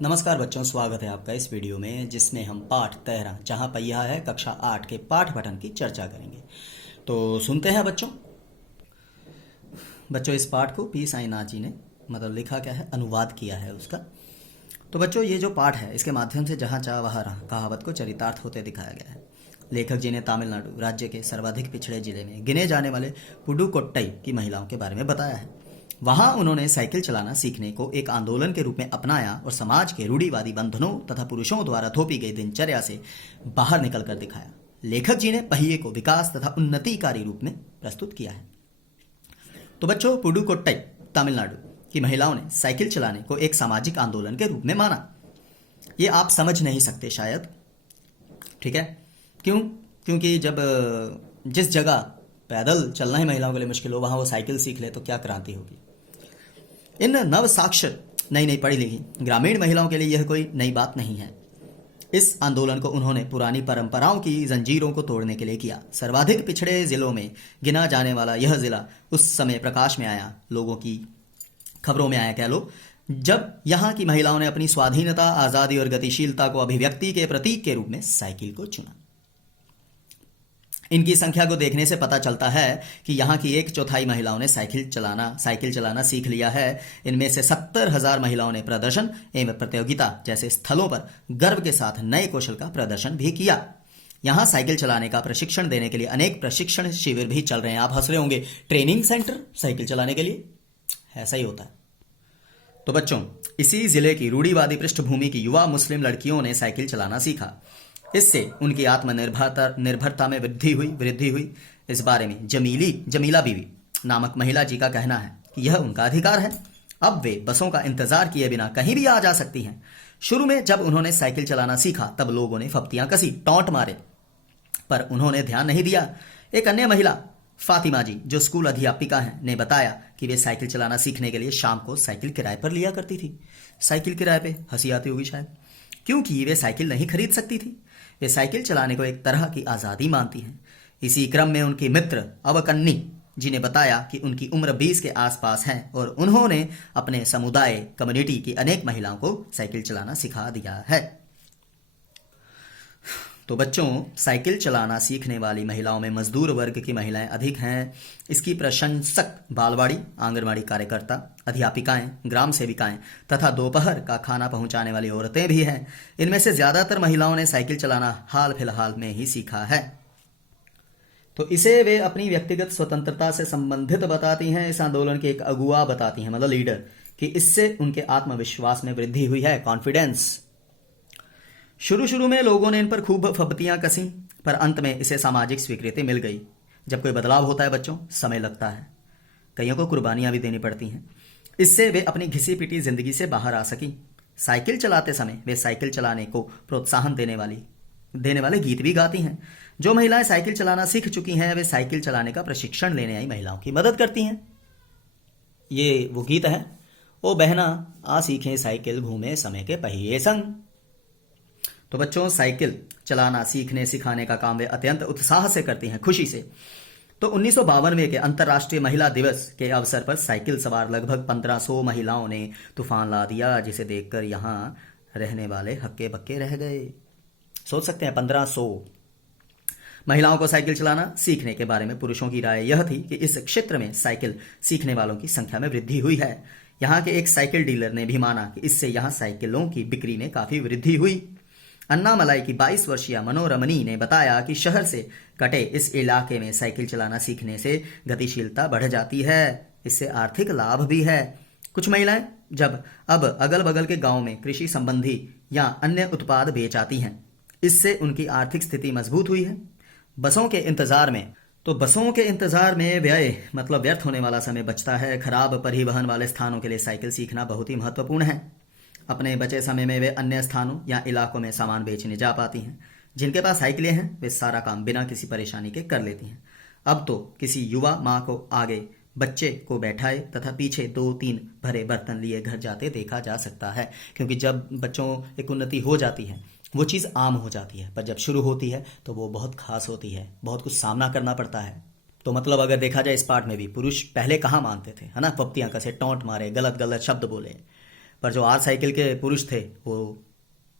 नमस्कार बच्चों, स्वागत है आपका इस वीडियो में जिसमें हम पाठ 13 जहाँ पहिया है कक्षा 8 के पाठ पठन की चर्चा करेंगे। तो सुनते हैं बच्चों। इस पाठ को पी साईनाथ जी ने लिखा क्या है, अनुवाद किया है उसका। तो बच्चों, ये जो पाठ है इसके माध्यम से जहाँ चाह वहाँ रहा कहावत को चरितार्थ होते दिखाया गया है। लेखक जी ने तमिलनाडु राज्य के सर्वाधिक पिछड़े जिले में गिने जाने वाले पुडुकोट्टई की महिलाओं के बारे में बताया है। वहां उन्होंने साइकिल चलाना सीखने को एक आंदोलन के रूप में अपनाया और समाज के रूढ़िवादी बंधनों तथा पुरुषों द्वारा थोपी गई दिनचर्या से बाहर निकलकर दिखाया। लेखक जी ने पहिए को विकास तथा उन्नतिकारी रूप में प्रस्तुत किया है। तो बच्चों, पुडुकोट्टई तमिलनाडु की महिलाओं ने साइकिल चलाने को एक सामाजिक आंदोलन के रूप में माना। ये आप समझ नहीं सकते शायद, ठीक है? क्यों? क्योंकि जब जिस जगह पैदल चलना ही महिलाओं के लिए मुश्किल हो, वहां वो साइकिल सीख ले तो क्या क्रांति होगी। इन नव साक्षर नई पढ़ी लिखी ग्रामीण महिलाओं के लिए यह कोई नई बात नहीं है। इस आंदोलन को उन्होंने पुरानी परंपराओं की जंजीरों को तोड़ने के लिए किया। सर्वाधिक पिछड़े जिलों में गिना जाने वाला यह जिला उस समय प्रकाश में आया, लोगों की खबरों में आया कह लो, जब यहाँ की महिलाओं ने अपनी स्वाधीनता, आजादी और गतिशीलता को अभिव्यक्ति के प्रतीक के रूप में साइकिल को चुना। इनकी संख्या को देखने से पता चलता है कि यहाँ की 1/4 महिलाओं ने साइकिल चलाना सीख लिया है। इनमें से 70,000 महिलाओं ने प्रदर्शन एवं प्रतियोगिता जैसे स्थलों पर गर्व के साथ नए कौशल का प्रदर्शन भी किया। यहाँ साइकिल चलाने का प्रशिक्षण देने के लिए अनेक प्रशिक्षण शिविर भी चल रहे हैं। आप हंस रहे होंगे, ट्रेनिंग सेंटर साइकिल चलाने के लिए? ऐसा ही होता है। तो बच्चों, इसी जिले की रूढ़िवादी पृष्ठभूमि की युवा मुस्लिम लड़कियों ने साइकिल चलाना सीखा। इससे उनकी आत्मनिर्भरता में वृद्धि हुई। इस बारे में जमीला बीवी नामक महिला जी का कहना है कि यह उनका अधिकार है। अब वे बसों का इंतजार किए बिना कहीं भी आ जा सकती हैं। शुरू में जब उन्होंने साइकिल चलाना सीखा तब लोगों ने फप्तियां कसी, टॉन्ट मारे, पर उन्होंने ध्यान नहीं दिया। एक अन्य महिला फातिमा जी, जो स्कूल अध्यापिका हैं, ने बताया कि वे साइकिल चलाना सीखने के लिए शाम को साइकिल किराए पर लिया करती थी। साइकिल किराए पे हंसी आती होगी शायद, क्योंकि वे साइकिल नहीं खरीद सकती थी। वे साइकिल चलाने को एक तरह की आज़ादी मानती हैं। इसी क्रम में उनकी मित्र अवकन्नी जी ने बताया कि उनकी उम्र 20 के आसपास है और उन्होंने अपने समुदाय कम्युनिटी की अनेक महिलाओं को साइकिल चलाना सिखा दिया है। तो बच्चों, साइकिल चलाना सीखने वाली महिलाओं में मजदूर वर्ग की महिलाएं अधिक हैं। इसकी प्रशंसक बालवाड़ी, आंगनवाड़ी कार्यकर्ता, अध्यापिकाएं, ग्राम सेविकाएं तथा दोपहर का खाना पहुंचाने वाली औरतें भी हैं। इनमें से ज्यादातर महिलाओं ने साइकिल चलाना हाल फिलहाल में ही सीखा है। तो इसे वे अपनी व्यक्तिगत स्वतंत्रता से संबंधित बताती हैं। इस आंदोलन के एक अगुआ बताती हैं, मतलब लीडर, कि इससे उनके आत्मविश्वास में वृद्धि हुई है, कॉन्फिडेंस। शुरू में लोगों ने इन पर खूब फब्तियां कसी, पर अंत में इसे सामाजिक स्वीकृति मिल गई। जब कोई बदलाव होता है बच्चों, समय लगता है, कईयों को कुर्बानियां भी देनी पड़ती हैं। इससे वे अपनी घिसी पिटी जिंदगी से बाहर आ सकी। साइकिल चलाते समय वे साइकिल चलाने को प्रोत्साहन देने वाले गीत भी गाती हैं। जो महिलाएं साइकिल चलाना सीख चुकी हैं, वे साइकिल चलाने का प्रशिक्षण लेने आई महिलाओं की मदद करती हैं। ये वो गीत है, ओ बहना आ सीखें साइकिल, घूमे समय के पहिए संग। तो बच्चों, साइकिल चलाना सीखने सिखाने का काम वे अत्यंत उत्साह से करती हैं, खुशी से। तो 1952 के अंतर्राष्ट्रीय महिला दिवस के अवसर पर साइकिल सवार लगभग 1500 महिलाओं ने तूफान ला दिया, जिसे देखकर यहाँ रहने वाले हक्के बक्के रह गए। सोच सकते हैं, 1500 महिलाओं को साइकिल चलाना सीखने के बारे में पुरुषों की राय यह थी कि इस क्षेत्र में साइकिल सीखने वालों की संख्या में वृद्धि हुई है। यहाँ के एक साइकिल डीलर ने भी माना कि इससे यहाँ साइकिलों की बिक्री में काफी वृद्धि हुई। अन्नामलाई की 22 वर्षीय मनोरमनी ने बताया कि शहर से कटे इस इलाके में साइकिल चलाना सीखने से गतिशीलता बढ़ जाती है। इससे आर्थिक लाभ भी है। कुछ महिलाएं जब अब अगल बगल के गांव में कृषि संबंधी या अन्य उत्पाद बेच आती हैं, इससे उनकी आर्थिक स्थिति मजबूत हुई है। बसों के इंतजार में व्यय मतलब व्यर्थ होने वाला समय बचता है। खराब परिवहन वाले स्थानों के लिए साइकिल सीखना बहुत ही महत्वपूर्ण है। अपने बचे समय में वे अन्य स्थानों या इलाकों में सामान बेचने जा पाती हैं। जिनके पास साइकिलें हैं, वे सारा काम बिना किसी परेशानी के कर लेती हैं। अब तो किसी युवा माँ को आगे बच्चे को बैठाए तथा पीछे 2-3 भरे बर्तन लिए घर जाते देखा जा सकता है, क्योंकि जब बच्चों एक उन्नति हो जाती है वो चीज़ आम हो जाती है, पर जब शुरू होती है तो वो बहुत खास होती है, बहुत कुछ सामना करना पड़ता है। तो मतलब अगर देखा जाए इस पाठ में भी पुरुष पहले कहाँ मानते थे, है ना, पप्तियां कसे, टोंट मारे, गलत गलत शब्द बोले, पर जो 8 साइकिल के पुरुष थे वो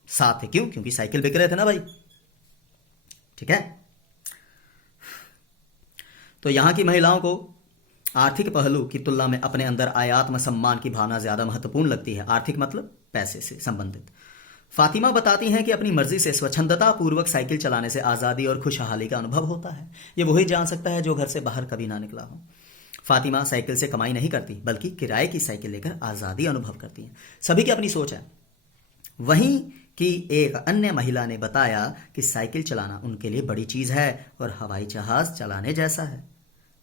7 थे। क्यों? क्योंकि साइकिल बिक रहे थे ना भाई। ठीक है। तो यहां की महिलाओं को आर्थिक पहलू की तुलना में अपने अंदर आत्म सम्मान की भावना ज्यादा महत्वपूर्ण लगती है। आर्थिक मतलब पैसे से संबंधित। फातिमा बताती हैं कि अपनी मर्जी से स्वच्छंदता पूर्वक साइकिल चलाने से आजादी और खुशहाली का अनुभव होता है। ये वही जान सकता है जो घर से बाहर कभी ना निकला हो। फातिमा साइकिल से कमाई नहीं करती, बल्कि किराए की साइकिल लेकर आजादी अनुभव करती है। सभी की अपनी सोच है। वहीं कि एक अन्य महिला ने बताया कि साइकिल चलाना उनके लिए बड़ी चीज है और हवाई जहाज चलाने जैसा है।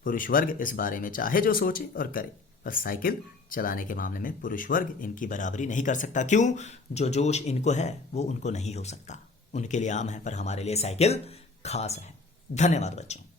पुरुष वर्ग इस बारे में चाहे जो सोचे और करे, पर साइकिल चलाने के मामले में पुरुष वर्ग इनकी बराबरी नहीं कर सकता। क्यों? जो जोश इनको है वो उनको नहीं हो सकता। उनके लिए आम है, पर हमारे लिए साइकिल खास है। धन्यवाद बच्चों।